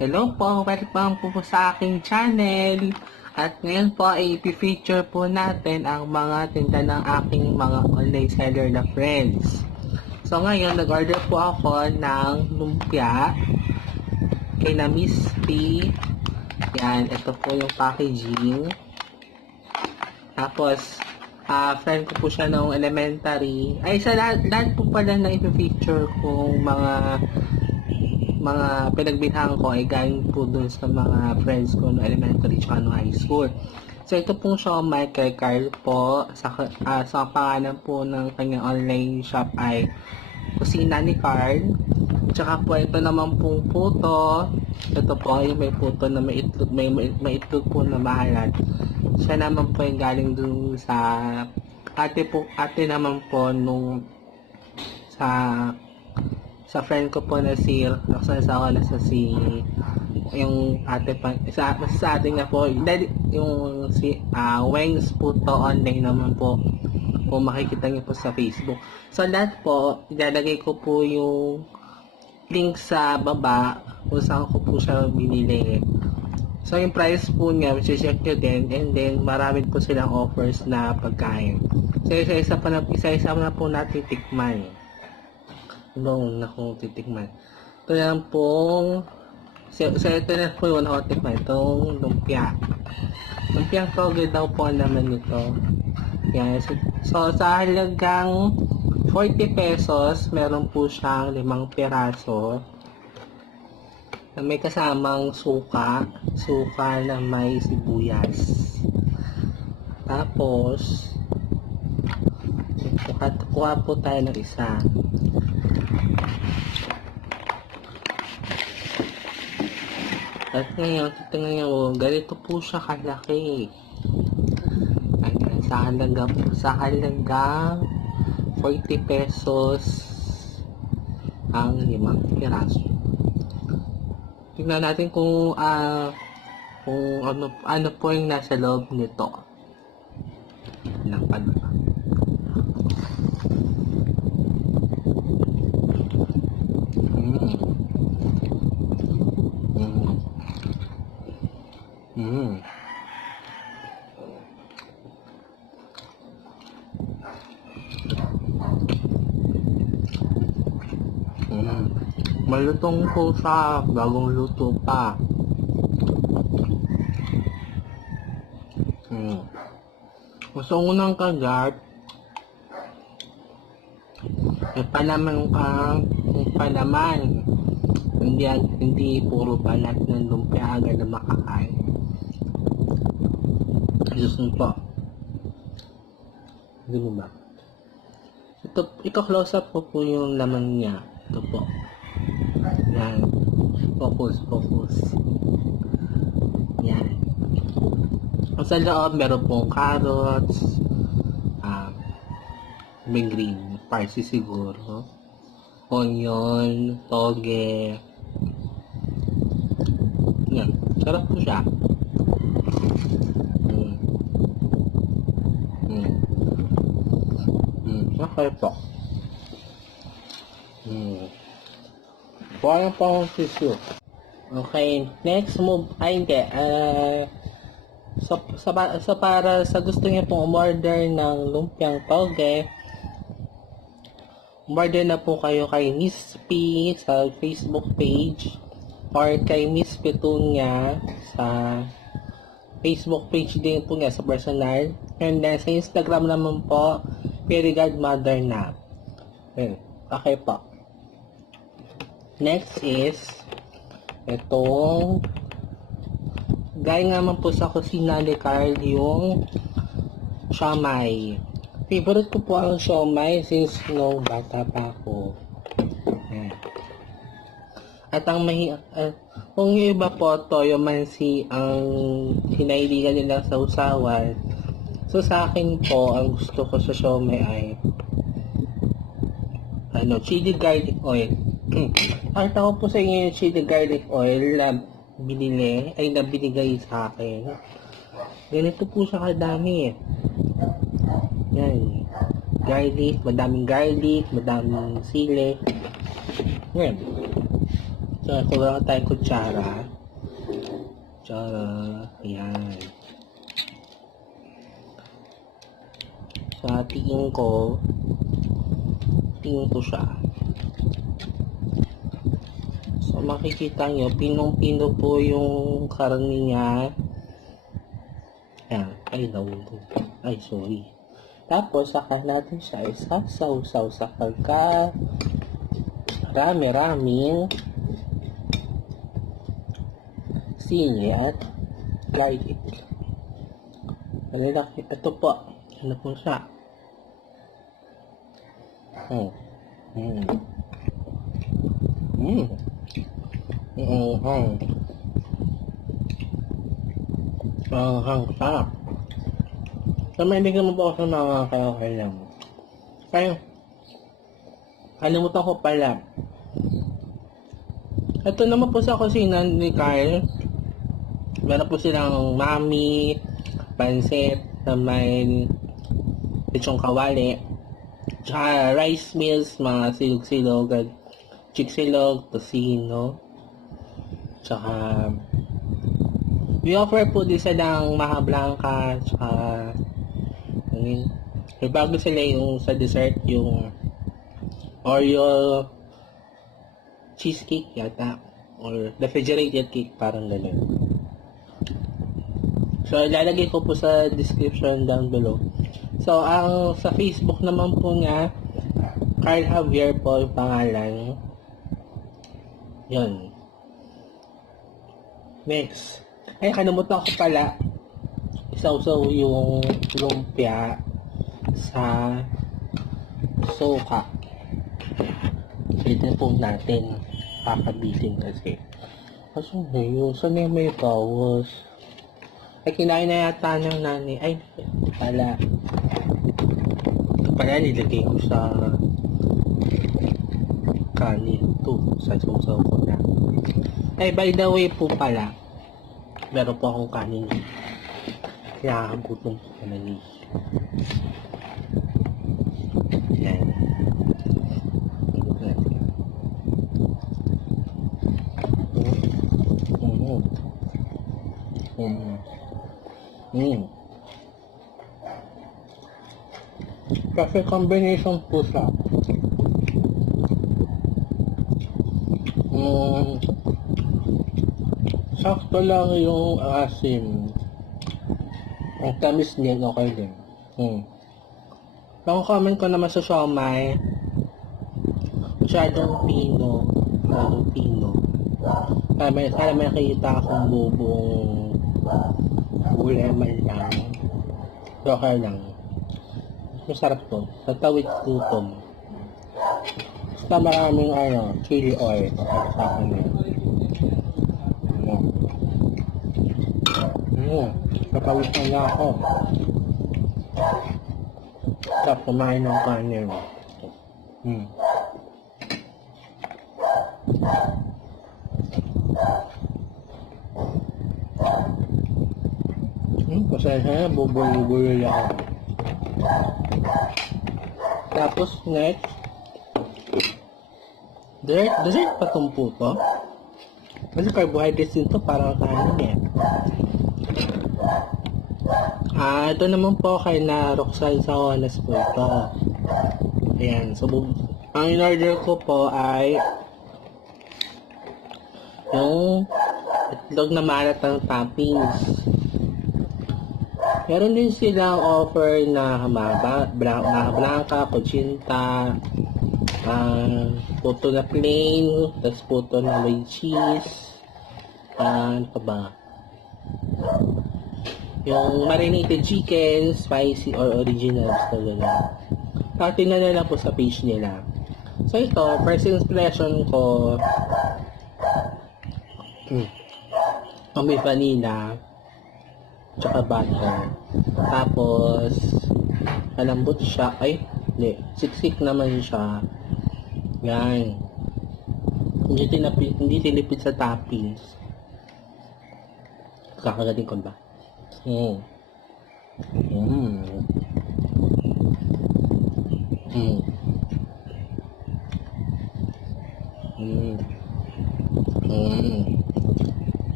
Hello po, welcome po sa aking channel. At ngayon po ay i-feature po natin ang mga tinda ng aking mga online seller na friends. So ngayon, nag-order po ako ng lumpia kay na Miss P. Yan, ito po yung packaging. Tapos, friend ko po siya noong elementary. Ay, sa lahat po pala na i-feature kong mga pinagbilhan ko ay galing po dun sa mga friends ko no elementary at no high school. So ito pong siomai kay Carl po. Sa pangalan po ng kanyang online shop ay Kusina ni Carl. Tsaka po ito naman pong puto. Ito po yung may puto na may itlog po na mahalat. Siya naman po yung galing dun sa ate naman po nung sa friend ko po na si yung ate pa sa ating na po yung si Wings Puto online naman po kung makikita niyo po sa Facebook. So lahat po ilalagay ko po yung link sa baba kung saan ko po siya binili. So yung price po niya check nyo din, and then marami po silang offers na pagkain. So isa-isa na po natin tikman. Akong titikman. Ito yan pong ito na po yung tikman. Itong lumpia. Lumpiang togue daw po naman nito. Yan. So sa halagang 40 pesos, meron po siyang 5 piraso. May kasamang suka na may sibuyas. Tapos kuha po tayo ng isa. At ngayon, tingnan nyo, ganito po siya kalaki. Ayan, sa halagang 40 pesos ang 5 piraso. Tingnan natin kung ano po yung nasa loob nito. Napad pa. Malutong po sa bagong luto pa. So unang kagat, palaman hindi puro balat ng lumpia agad na makakain. Gusto po. Hindi ba? Ito close up po yung laman niya. Ito po. Yan. Focus. Yan. Sa loob, meron pong carrots, may green, parsley siguro, onion, toge. Yan. Sarap po siya. Okay po. Parang pang tissue. Okay, next move. Ay, hindi. Para sa gusto niyo pong umorder ng lumpiang toge, umorder na po kayo kay Miss P sa Facebook page or kay Miss Petunia sa Facebook page din po niya sa personal. And then sa Instagram naman po, Very God Mother na. Okay po. Next is itong gaya naman po sa kusina ni Carl yung siomai. Favorite ko po ang siomai since no bata pa ako. At ang kung yung iba po toyo mansi ang hinahiligan nila sa usawan. So sa akin po ang gusto ko sa siomai ay chili garlic oil. Pakita ko po sa inyo yung chili garlic oil na binigay sa akin. Ganito po siya kadami. Yan. Madaming garlic, madaming sili. Yan. So So, kulang tayong kutsara. Ayan. Sa tingin ko siya. So, makikita nyo, pinong-pino po yung karne niya. Ayan. Ay, sorry. Tapos, saka natin siya isaw-saw sa pagka rami-raming sili at garlic. Malalaki. Ito po. Ano po siya? Sarap. So, may hindi naman po ako sa mga kaya-kailang. Kaya, kalimutan ko pala. Ito naman po sa kusina ni Kyle. Meron po silang mami, pansit, na may lechong kawali, tsaka rice meals, mga silog-silog, chiksilog, tosino, tsaka we offer po din silang maha blanca, tsaka bago sila yung sa dessert, yung Oreo cheesecake yata, or refrigerated cake, parang ganun. So, ilalagay ko po sa description down below. So, ang sa Facebook naman po niya, Carl Javier po yung pangalan. Yun. Next. Ay, kalimutan ko pala. Isaw-saw yung lumpia sa suka. Pwede po natin kakabitin kasi. Kaso ngayon, saan yung may bawas? Ay, kinain na yata ng nanay. Ay, pala. Ito pala, nilagay ko sa kani. Ito, sa susaw ko na. Ay, by the way po pala, meron po akong kanin. Kaya gutom ko na niya. Yan. Kasi combination po siya. Sakto lang yung asim. Ang tamis niya, okay din. Ang comment ko naman sa siomai, masyadong pino. Sana may nakikita akong bubong gulay man lang. Okay lang. Masarap to. Sa tawid gutom. Basta maraming chili oil. Sa akin yun. Kapawis na nga ako. Tapos kumain ng kanin. Pasensya na, bubuloy ako. Tapos next, dessert pa itong puto. Kasi carbohydrates din ito, parang kanin ito naman po kay na Roxanne Sawanas po ito. Ayan, so ang in-order ko po ay yung itlog na malat ng toppings. Meron din silang offer na maha blanca, kuchinta, puto na plain, tapos puto na may cheese, ano pa ba? Yung marinated chicken, spicy or original, basta gano'n. Tingnan na lang po sa page nila. So ito, first impression ko, may vanilla, tsaka butter. Tapos, malambot siya. Ay, hindi. Siksik naman siya. Yan. Hindi tinipid sa toppings. Kakagating ko ba?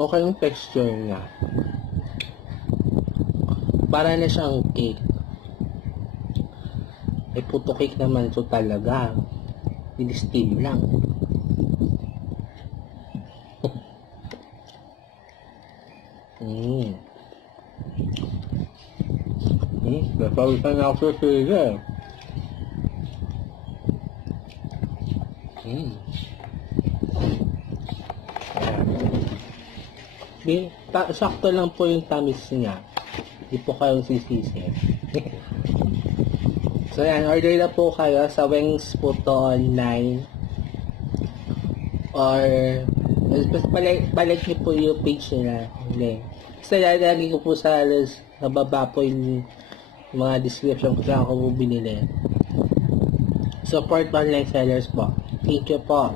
Okay yung texture niya. Para na siyang cake. Puto cake naman ito talaga. Steam lang. Napawisan na ako sa sisig. Sakto lang po yung tamis niya. Hindi po kayong sisisi. So yan, order na po kayo sa Wings Puto online. Or balik niyo po yung page nila. Basta lalagay ko po sa baba po yung mga description kung saan ako po binili. Support online sellers po. Thank you po.